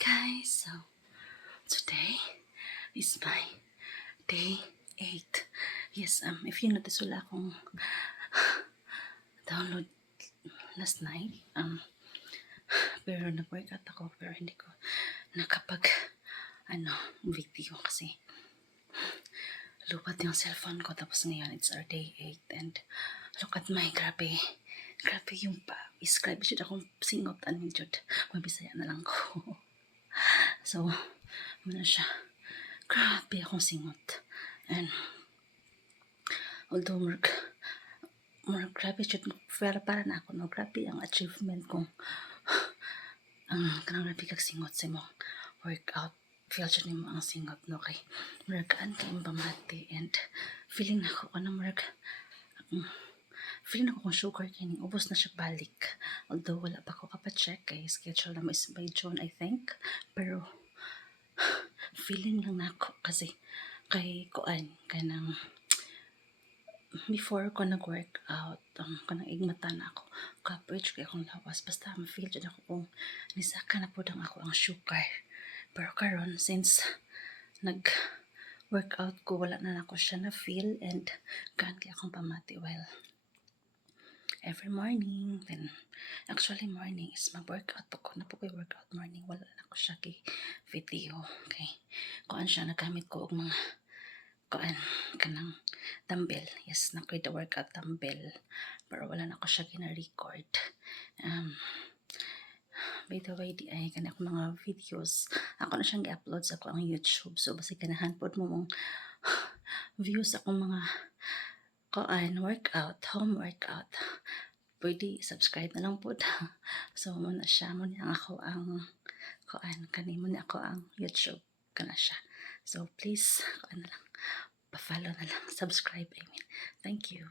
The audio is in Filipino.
Guys, so today is my day 8. Yes, if you notice, wala akong download last night. Pero nag-workout ako, pero hindi ko nakapag video kasi lupat yung cellphone ko. Tapos ngayon, it's our day 8 and look at my grabe yung pa-describe siya akong singot aning jud. Mabisaya na lang ko. So, muna siya. Grabe akong singot. And, although more grabe jud, pero para na ako, no, grabe ang achievement kong kanang grabe kag singot sa mong workout. Feel siya ni mo ang singot, no, kay muragaan kayong pamati and feeling ako, feeling ako kung sugar kini ubos na siya balik. Although wala pa ko kapacheck kay schedule na is by June, I think. Pero feeling lang nako kasi kay kuan kanang before ko nag-workout, kanang igmata na ako, coverage kay akong lawas, basta ma-feel dyan ako kung nisaka na po ako ang sugar. Pero karon since nag-workout ko, wala na ako siya na-feel and gaan kay akong pamati while every morning. Then, actually morning is mag-workout po ko. Napukoy workout morning. Wala na ko siya kay video. Okay. Kuan siya, nagamit ko og mga kanang dumbbell. Yes, nakoy the workout dumbbell. Pero wala na ko siya gina-record. By the way, di ay kana ako mga videos. Ako na siyang i-upload sa ako ang YouTube. So, basta ganahan po mo mong views akong mga workout, home workout. Pwede subscribe na lang po. So, muna siya. Muna ako ang kanimo na ako ang YouTube. Kana siya. So, please, na lang. Pa-follow na lang. Subscribe, I mean. Thank you.